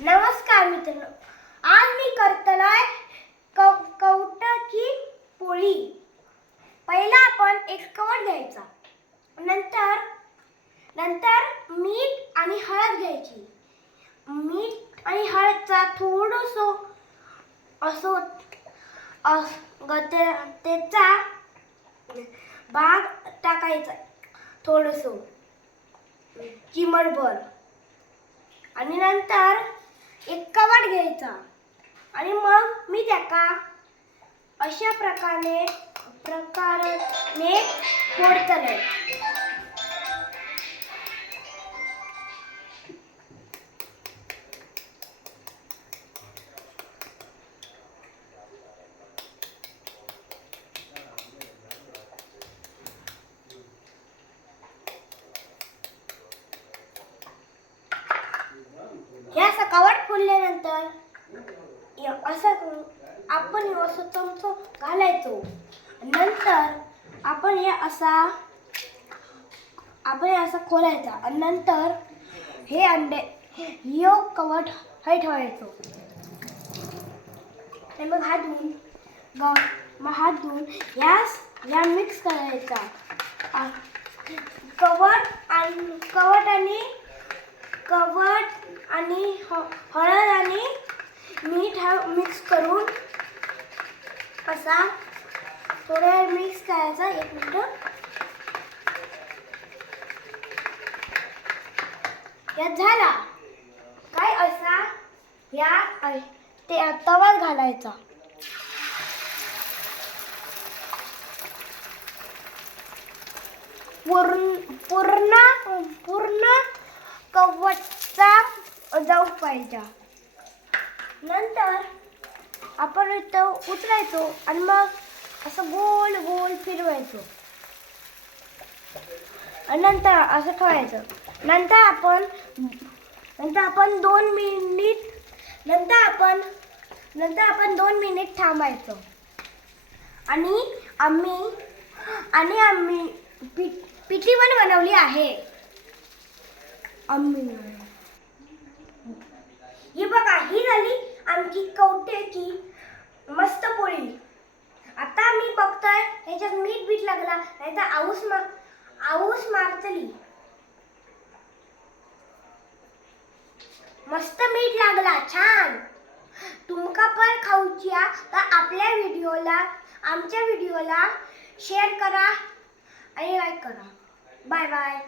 नमस्कार मित्रांनो, आज मी करतलोय कवटाची पोळी। पहिला आपण एक कवट घ्यायचा, नंतर मीठ आणि हळद घ्यायची। मीठ आणि हळदचा थोडंसं त्याचा भाग टाकायचा, थोडंसं चिमटभर। आणि नंतर एक कवट घ्यायचा आणि मग मी त्याका अशा प्रकारे फोडतले। या कवट फोडल्यानंतर असं आपण असं चमचो घालायचो। नंतर आपण हे असा खोलायचा आणि नंतर हे अंडे कवट हे ठेवायचो। मग हात धुवून या मिक्स करायचा। कवट आणि हळद आणि मीठ मिक्स करून असा थोडा वेळ मिक्स करायचा, 1 मिनिट। यात झाला काय असा ते तव्यात घालायचा। पूर्ण कवचचा जाऊ पाहिजे। नंतर आपण इथं उतरायचो आणि मग असं गोल गोल फिरवायचो आणि नंतर असं ठेवायचं। नंतर आपण 2 मिनिट थांबायचं आणि आम्ही पिठी पण बनवली आहे। ही बघा, ही झाली आमची कवट्याची मस्त पोळी। आता मी बघतोय ह्याच्यात मीठ लागला, नाही तर आऊस मारतली। मस्त मीठ लागला, छान। तुमका पण खाऊच्या तर आमच्या व्हिडिओला शेअर करा आणि लाईक करा। Bye bye.